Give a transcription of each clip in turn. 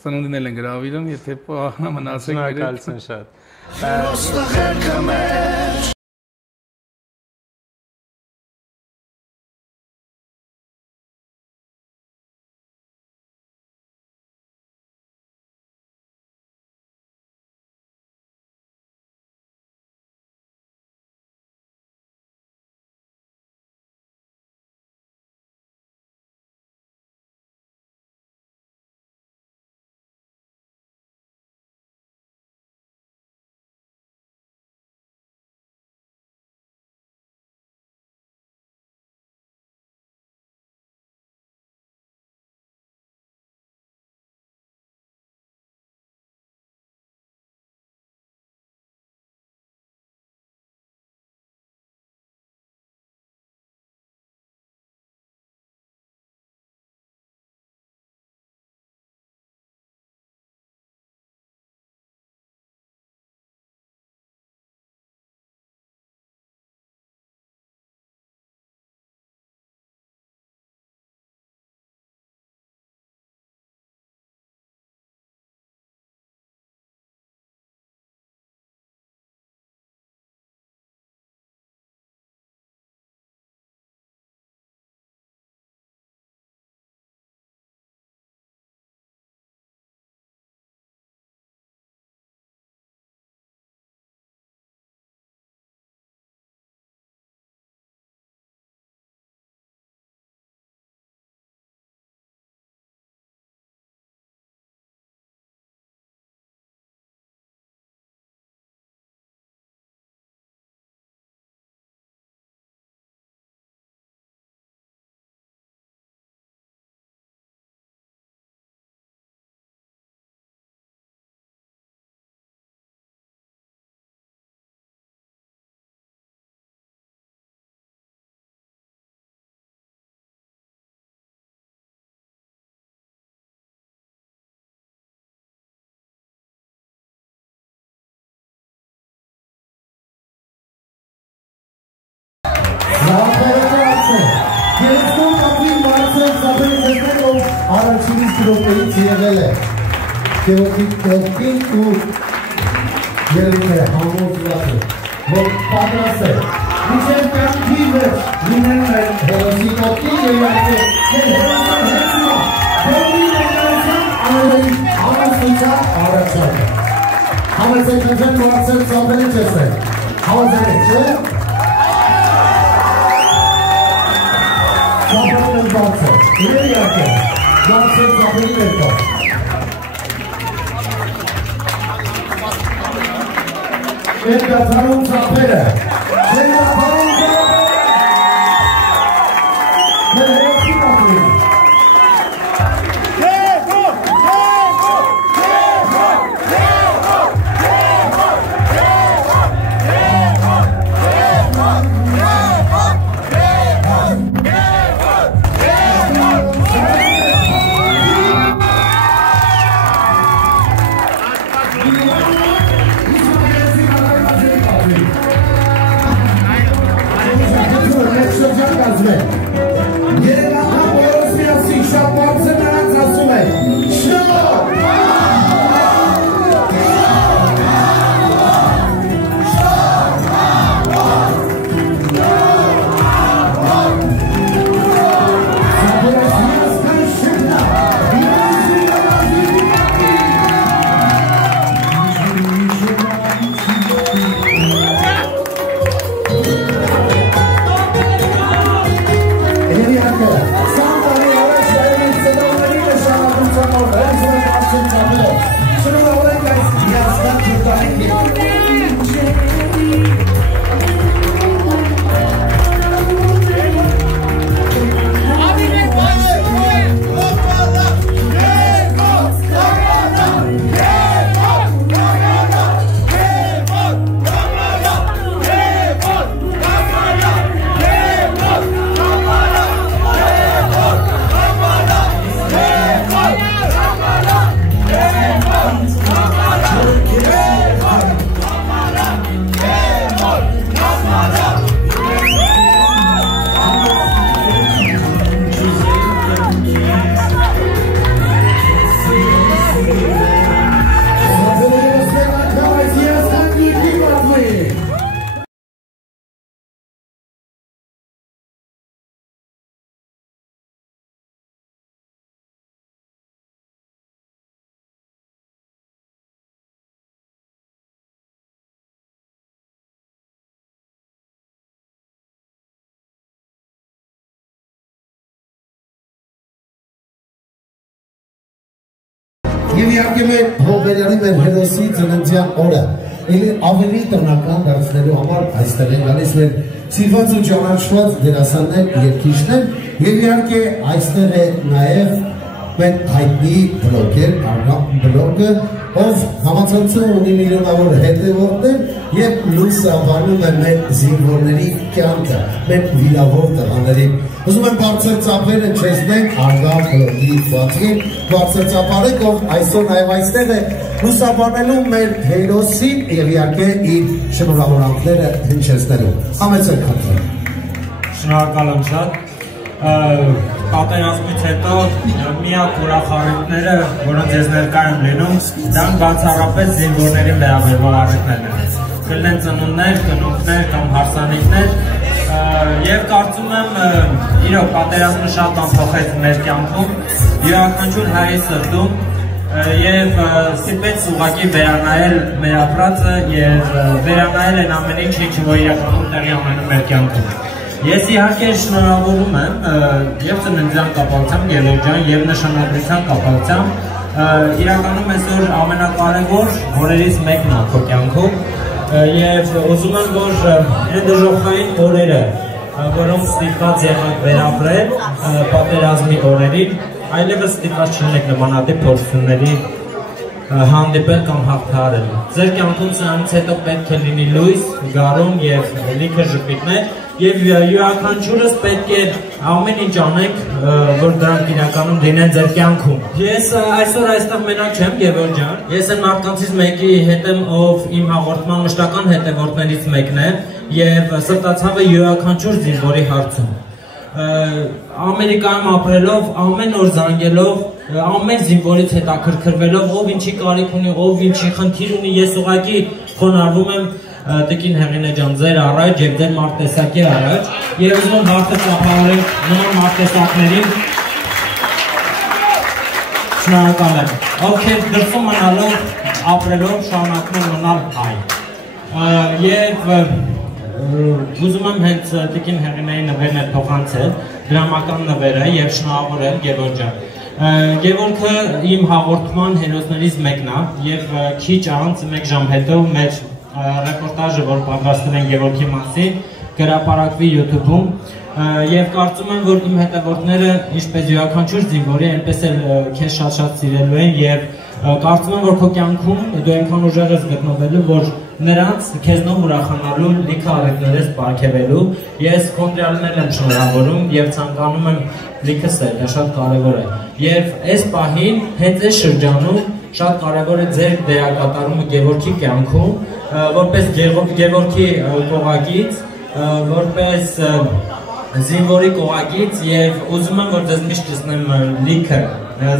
Ծնունդին են գրավիրում, եթե մնացեք Շնորհակալություն շատ։ Առաջինից գրոպերից եղել է կողքին ու երևի է համոզված է, որ պատրաստ է մինչև կյանքի վերջ լինեն մեր հերոսի կողքին և եղել է հերոսան հեցնա դեպի ներկայության ամենային ամասնության առաջարկը համեցեք հնչեն Մարսել Սամվելի չեսեք համոզել եք չէ Սամվելն են բարձր իրերի արկեն Marcel Zabeli Neto. Edgar Tarun Zapere. Edgar Tarun Zapere. Եվ իհարկե մեր հոբերյանի մեր հերոսի ծննդյան օրը ավելի տնական դարձնելու համար այստեղ են գալիս մեր սիրված ու ճանաչված դերասաններ, երգիչներ եւ իհարկե այստեղ է նաեւ մեր հայտնի բլոգեր, բլոգը, ով համացանցում ունի միլիոնավոր հետևորդներ եւ լուսաբանում է մեր զինվորների կյանքը, մեր վիրավոր տղաներին։ Ուզում եմ բարձր ծափերը չեսնենք Արգամ բլոգի բացին, բարձր ծափարեք, ով այսօր նաեւ այստեղ է լուսաբանելու մեր հերոսին եւ իհարկե իր շնորհավորանքները հնչեցնելու։ Համեցեք խնդրեմ։ Շնորհակալ եմ շատ։ Պատերազմից հետո միակ ուրախալիքները, որոնց ես ներկա եմ լինում, դա բացառապես զինվորների վերաբերող առիթներն են։ Կլինեն ծնունդներ, կնունքներ կամ հարսանիքներ, եւ կարծում եմ իրոք պատերազմը շատ բան փոխեց մեր կյանքում, յուրաքանչյուր հայի սրտում եւ ստիպեց ուղղակի վերանայել մեր ապրածը եւ վերանայել այն ամեն ինչը, որ իրականում տեղի ունենում մեր կյանքում։ Ես իհարկե շնորհավորում եմ եւ ծննդյան կապակցությամբ Գևորգյան եւ նշանագրության կապակցությամբ իրականում այսօր ամենակարևոր օրերից մեկն է քո կյանքում եւ ուզում եմ որ այդ դժոխային օրերը որոնք ստիպված եղանք վերապրել պատերազմի օրերին այլևս ստիպված չլինեք նմանատիպ փորձությունների հանդիպել կամ հաղթահարել։ Ձեր կյանքում սրանից հետո պետք է լինի լույս, գարուն եւ լիքը ժպիտներ եւ յուրաքանչյուրս պետք է ամեն ինչ անենք, որ դրանք իրականում լինեն ձեր կյանքում։ Ես այսօր այստեղ մենակ չեմ, Գևորգ ջան։ Ես այն մարդկանցից մեկի հետ եմ, ով իմ հաղորդման մշտական հետևորդներից մեկն է եւ սրտացավ է յուրաքանչյուր զինվորի հարցում։ Ամերիկայում ապրելով, ամեն օր զանգելով, ամեն զինվորից հետաքրքրվելով, ով ինչի կարիք ունի, ով ինչի խնդիր ունի, ես ուղղակի խոնարհվում եմ Տիկին Հեղինե ջան, ձեր առաջ եւ ձեր մարտեսակի առաջ եւ ուզում եմ բարձր ծափահարել նման մարտեսակներին շնորհակալ եմ, ովքեր դրսում մնալով, ապրելով շարունակում են մնալ հայ եւ ուզում եմ հենց Տիկին Հեղինեի նվերն է փոխանցել, դրամական նվերը եւ շնորհավորել Գևորգ ջան։ Գևորգը իմ հաղորդման հերոսներից մեկն է եւ քիչ անց 1 ժամ հետո մեր ռեպորտաժը, որ պատրաստել են Գևորգի մասին, կհրապարակվի YouTube-ում եւ կարծում եմ, որ իմ հետևորդները, ինչպես յուրաքանչյուր զինվորի, այնպես էլ քեզ շատ-շատ սիրելու են եւ կարծում եմ, որ քո կյանքում դու այնքան ուժեղ ես գտնվելու, որ նրանց քեզնով ուրախանալու լիքը առիթներ ես պարգևելու։ Ես կոնտրալներ եմ շնորհավորում եւ ցանկանում եմ լիքը սեր, դա շատ կարեւոր է։ Եվ այս պահին, հենց այս շրջանում շատ կարեւոր է ձեր դերակատարումը Գևորգի կյանքում, որպես Գևորգի կողակից, որպես զինվորի կողակից եւ ուզում եմ, որ ձեզ միշտ տեսնեմ լիքը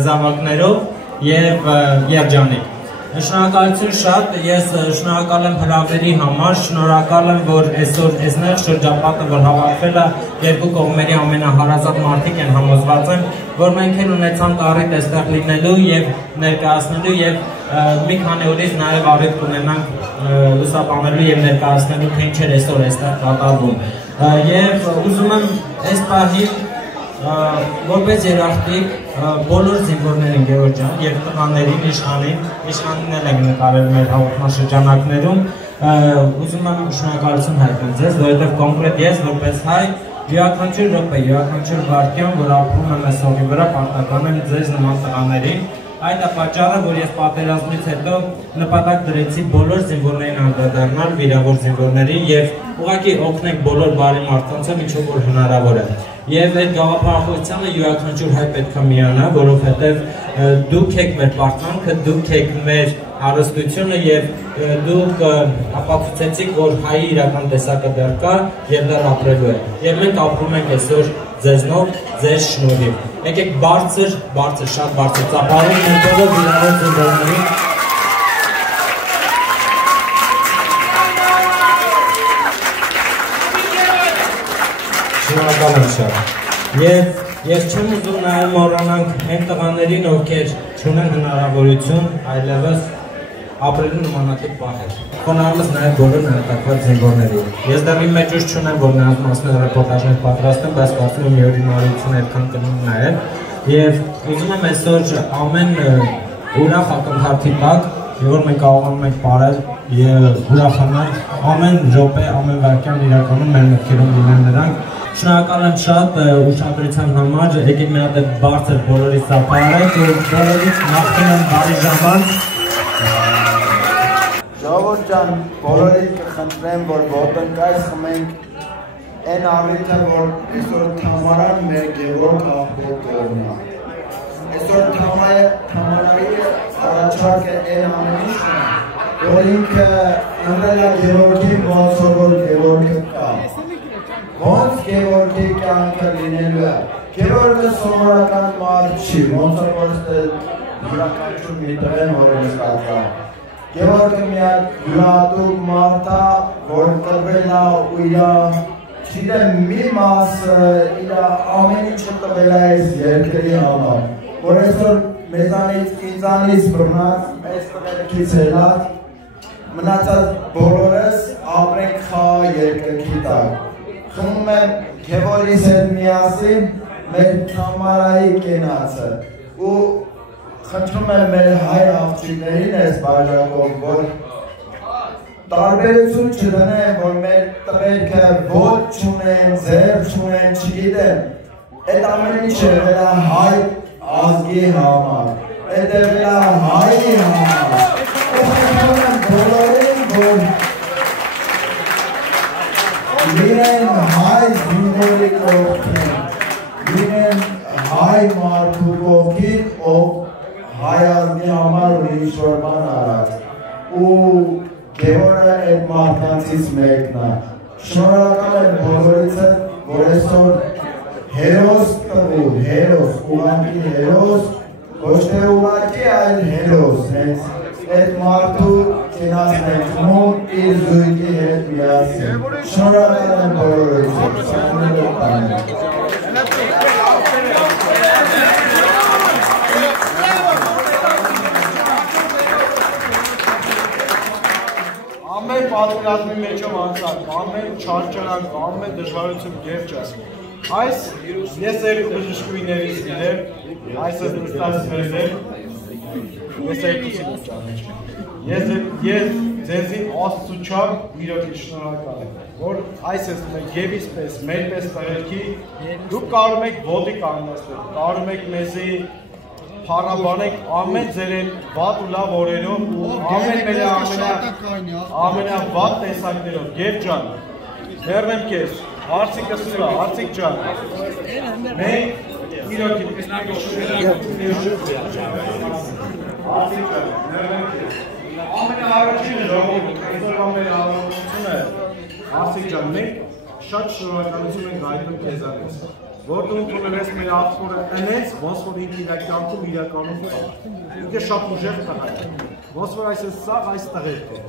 զավակներով եւ երջանիկ։ Շնորհակալություն շատ, ես շնորհակալ եմ հրավերի համար, շնորհակալ եմ, որ այսօր այսներ շրջապատը, որ հավաքվել է, երկու կողմերի ամենահարազատ մարդիկ են, համոզված եմ, որ մենք էլ ունեցանք առիթ այստեղ լինելու եւ ներկայացնելու եւ մի քանի օրից նաեւ առիթ կունենանք լուսաբանելու եւ ներկայացնելու թե ինչ էր այսօր այստեղ կատարվում։ Եվ ուզում եմ այս պահին որպես երախտիկ բոլոր զինվորներին Գևորգ ջան եւ տղաներին, իշխանին էլ ենք նկարել մեր հաղորդման շրջանակներում, ուզում եմ շնորհակալություն հայտնել ձեզ, որովհետեւ կոնկրետ ես որպես հայ յուրաքանչյուր րոպե, յուրաքանչյուր վայրկյան, որ ապրում եմ այս հողի վրա, պարտական եմ ձեզ նման տղաներին։ Այդ է պատճառը, որ ես պատերազմից հետո նպատակ դրեցի բոլոր զինվորներին անդրադառնալ, վիրավոր զինվորներին եւ ուղղակի օգնել բոլոր բարի մարդկանցով, ինչով որ հնարավոր է։ Եվ այդ գաղափարախոսությանը յուրաքանչյուր հայ պետք է միանա, որովհետեւ դուք եք մեր պարտանքը, դուք եք մեր հարստությունը եւ դուք ապացուցեցիք, որ հայի իրական տեսակը դեռ կա եւ դեռ ապրելու է։ Եվ մենք ապրում ենք այսօր ձեզնով, ձեր շնորհիվ։ Եկեք բարձր, շատ բարձր ծափարենք մեր բոլոր վիրավոր զինվորներին։ Շնորհակալ եմ շատ։ Եվ ես չեմ ուզում նաև մոռանանք այն տղաներին, ովքեր չունեն հնարավորություն այլևս ապրելու նմանատիպ պահեր։ Խոնարհումս նաև բոլոր ներկայացված զինվորներին։ Ես դեռ իմ մեջ ուժ չունեմ, որ նրանց մասին ռեպորտաժներ պատրաստեմ, բայց կարծում եմ մի օրի նորություն այդքան կլինի նաև։ Եվ ուզում եմ այսօր ամեն ուրախ ակնթարթի տակ, որ մենք կարողանում ենք ապրել եւ ուրախանալ ամեն րոպե, ամեն վայրկյան իրականում մեր մտքերում լինեն նրանք։ Շնորհակալ եմ շատ ուշադրության համար, եկեք մի հատ բարձր բոլորից ծափարենք ու բոլորից մաղթում եմ բարի ժամանց։ Ժողովուրդ ջան, բոլորիդ կխնդրեմ, որ ոտնկայս խմենք այն առիթը, որ այսօր Թամարան մեր Գևորգ աղբոր կողմն է։ Այսօր Թամարայի առաջարկը այն ամեն ինչն է, որ ինքը ընտրել է Գևորգին, ոնց որ Գևորգը կա։ Ոնց Գևորգի կյանքը լինելու է։ Գևորգը սովորական մարդ չի, ոնց որ յուրաքանչյուր մի տղեն որ նստած է։ Գևորգը մի հատ յուրահատուկ մարդ է, որ տվել է ու իր մի մասը իր ամեն ինչը տվել է այս երկրի համար, որ այսօր մեզանից, ինձանից բռնած, մեզ տղերքից ելած, մնացած բոլորս ապրենք խաղ երկրքի տակ։ Խմում եմ Գևորգիս հետ միասին մեր Թամարայի կենացը ու խնդրում եմ մեր հայ աղջիկներին այս բաժակով, որ տարբերություն չդնեն, որ մեր տղերքը ոտք չունեն, ձեռք չունեն, չգիտեմ, այդ ամեն ինչը եղել է հայ ազգի համար, այդ եղել է հայի համար, խնդրում եմ բոլորին, որ լինեն հայ զինվորի կողքին, լինեն հայ մարդու կողքին, ով հայ ազգի համար ու ինչ-որ բան արած ու Գևորգը այդ մարդկանցից մեկն է։ Շնորհակալ եմ բոլորիցս, որ այսօր հերոս տվու, հերոս, ուղղակի հերոս, ոչ թե ուղղակի, այլ հերոս, հենց այդ մարդու կենացն ենք խմում իր զույգի հետ միասին։ Շնորհակալ եմ բոլորիցս։ Ամեն պատվիրատվի մեջով անցած, ամեն չարչարանք, ամեն դժվարություն գերճաս։ Այս ես երկու բժշկուիներից գիտեմ, այս ես նստած վերել, ես երկուսին եմ ճանաչում։ Ես ձեզին աստծուչով իրոք շնորհակալ եմ, որ այս ես եւիս պես, մեր պես տղերքի, դուք կարող եք ոտի կանգնեցնել, կարող եք մեզի Փառաբանեք ամեն ձերեն վատ ու լավ օրերով ու ամենավատ տեսակներով, Գև ջան, ներնեմ քեզ, հարցիկը սուրա, հարցիկ ջան, մենք իրոք ամենահարաչին ժողովուրդ, այսօր ամեն հավանությունը, հարցիկ ջան, մենք շատ շնորհակալություն ենք հայտնում քեզանից, որ դու ընդունել ես մեր աղբորը ընենց, ոնց որ ինքը իրականում կա, ինքը շատ ուժեղ տղա է, ոնց որ այս տղերքով,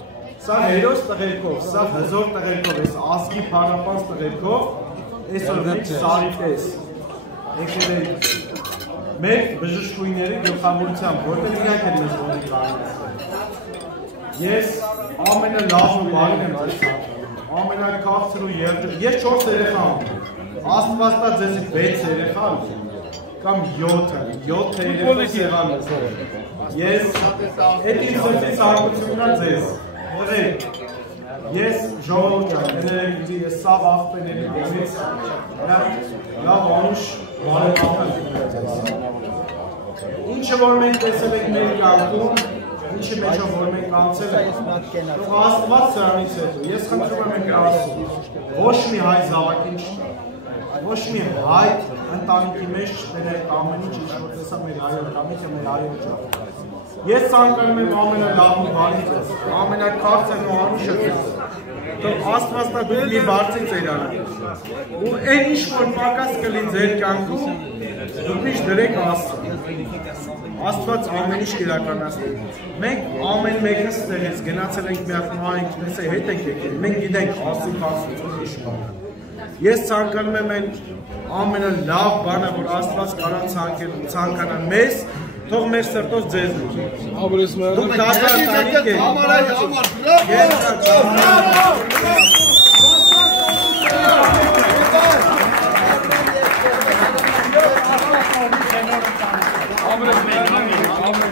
սա հերոս տղերքով, սա հզոր տղերքով, այս ազգի փառապանց տղերքով, այսօր մենք սարիտես, եկել է մեր բժշկուիների գլխավորությամբ, որտեղ իրանք են մեզ ոնի կանգնեցել։ Ես ամենալավ ու բարին եմ ձեզ ցանկանում, ամենակարծր ու երդը, ես 4 երեխա ունեմ, Աստված տա ձեզի 6 երեխա կամ 7 երեխա սեղան ես։ Ես այդ իմ սրտից հարգությունն է ձեզ։ Եղեք, ես ժողովուրդ եմ, կներեք ես սաղ աղբերների կողմից լավ անուշ բարեկամներ։ Ինչը որ մենք տեսել ենք մեր կյանքում, ինչի մեջով որ մենք անցել ենք, թող Աստված սրանից հետո, ես խնդրում եմ եք ասում, ոչ մի հայ զավակին չկա, ոչ մի հայ ընտանիքի մեջ չտերեք ամեն ինչ ինչ-որ տեսա մեր հայրենիքը, մեր հայրենիքը։ Ես ցանկանում եմ ամենալավն ու բարին ձեզ, ամենակարծրն ու անուշը ձեզ, թող Աստված տա դուք մի բարձր ծերան, ու այն ինչ որ պակաս կլի ձեր կյանքում, դուք միշտ դրեք Աստծուն, Աստված ամեն ինչ կիրականացնի։ Մենք ամեն մեկս ստեղից գնացել ենք մի հատ նայենք, մեզ հետ ենք եկել, մենք գիտենք Աստծու քարսությունը ինչ բան։ Ես ցանկանում եմ այն ամենալավ բանը, որ Աստված կարա ցանկանա մեզ, թող մեր սրտով ձեզ լինի։ Դուք կատարեք եք։ Համարայի համար, բրավ։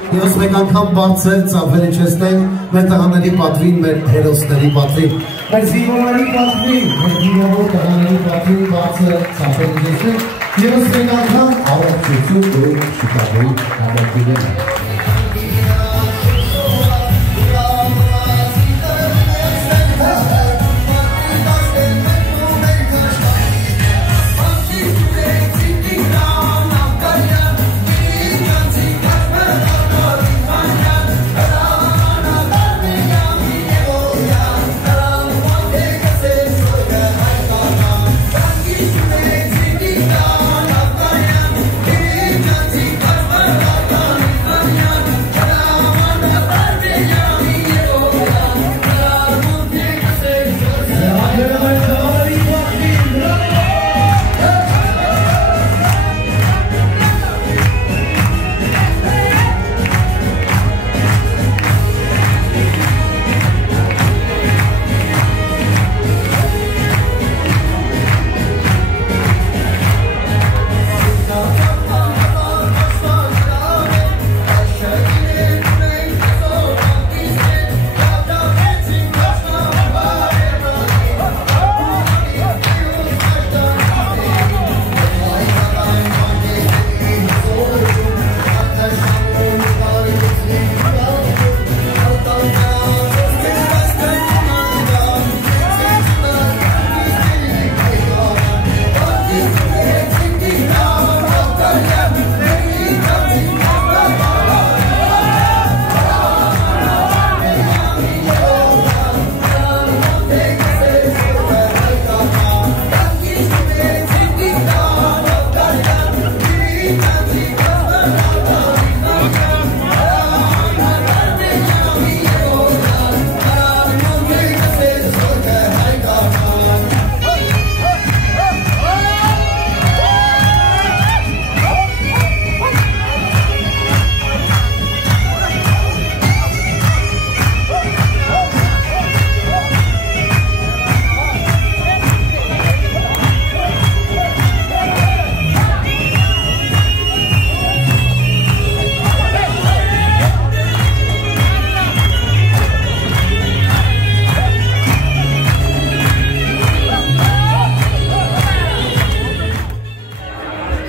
Եվս մեկ անգամ բարձր ծափել իջեցնենք մեր տղաների պատվին, մեր հերոսների պատվին, մեր զինվորների պատվին, մեր զինվոր տղաների պատվին բարձր ծափել իջեցնենք, եվս մեկ անգամ առողջություն ու շիկավոյի համակիրները։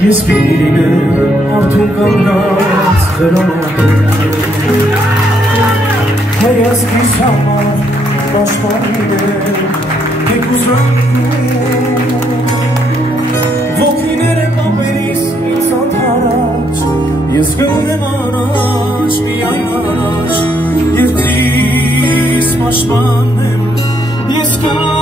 Ես պիրին եմ արդուն կամնած խրամատում Հայաս կիս համար պաշտպանին եմ եկ ուզանում Ոգիներ եմ ապերիս ինձ անթարաչ Ես գնում եմ առաջ, միայն առաջ Երկրիս պաշտպան եմ Ես կա